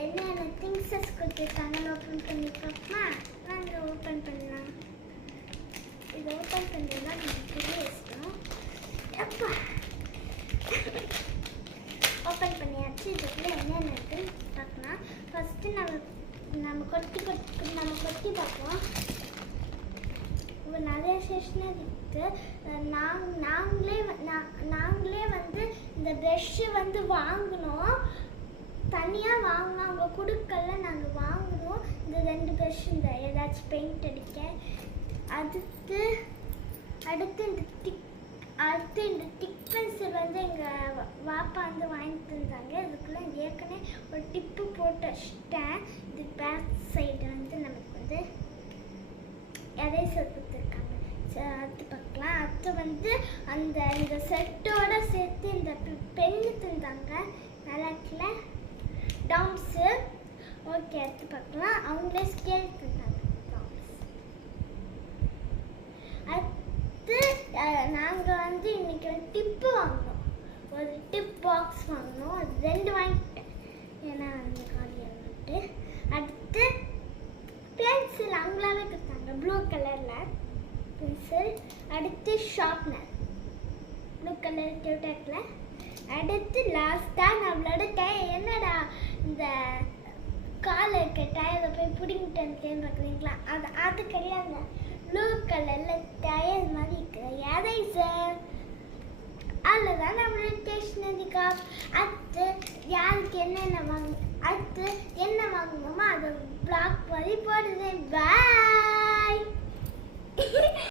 என்னென்ன திங்ஸஸ் கொடுத்துருக்காங்கன்னு ஓப்பன் பண்ணி பார்ப்போமா? நாங்கள் ஓப்பன் பண்ணலாம். இது ஓப்பன் பண்ணுறது தான் நமக்கு பெரிய இஷ்டம். அப்பா ஓப்பன் பண்ணியாச்சு. இதுக்குள்ளே என்னென்ன இருக்குன்னு பார்க்கலாம். ஃபஸ்ட்டு நம்ம கொட்டி பார்ப்போம். இப்போ நிறைய ஸ்டேஷ்னரி இருக்குது. நாங்களே வந்து இந்த ப்ரெஷ்ஷு வந்து வாங்கினோம். தனியாக வாங்கினோம், அவங்க கொடுக்கல, நாங்கள் வாங்கினோம். இந்த 2 ப்ரெஷ் இந்த ஏதாச்சும் பெயிண்ட் அடிக்க. அடுத்து இந்த டிக் பென்சில் வந்து எங்கள் வாப்பா வந்து வாங்கிட்டு இருந்தாங்க. இதுக்குள்ளே ஏற்கனவே ஒரு டிப்பு போட்டு வச்சுட்டேன். இது பேக் சைடு வந்து நமக்கு வந்து எரேசர் கொடுத்துருக்காங்க. அடுத்து பார்க்கலாம். அடுத்து வந்து இந்த செட்டோட சேர்த்து இந்த பென்னு தந்தாங்க. நல்லாட்டில் டாம்ஸு. ஓகே, அடுத்து பார்க்கலாம். அவங்களே ஸ்கேல் தந்தாங்க. அடுத்து நாங்கள் வந்து இன்னைக்கு வந்து டிப்பு வாங்கினோம். ஒரு டிப் பாக்ஸ் வாங்கினோம். அது 2 வாங்கிட்டேன், ஏன்னா அந்த காலியாக வந்துட்டு. அடுத்து பென்சில் அவங்களாவே கொடுத்தாங்க, ப்ளூ கலரில் பென்சில். அடுத்து ஷார்ப்னர் ப்ளூ கலர் கியூட்டாக்கில். அடுத்து லாஸ்ட்டாக நம்மளோட என்னடா இந்த காலை இருக்க டயரை போய் பிடிங்கிட்டு இருக்கேன்னு பார்க்குறீங்களா? அது கிடையாது. ப்ளூ கலரில் டயர் மாதிரி இருக்கிற எரேசர். அதுதான் நம்மளோட ஸ்டேஷ்னரி காப். அடுத்து யாருக்கு என்னென்ன அடுத்து என்ன வாங்கணுமோ அதை பிளாக் பண்ணி போடுது. பாய்.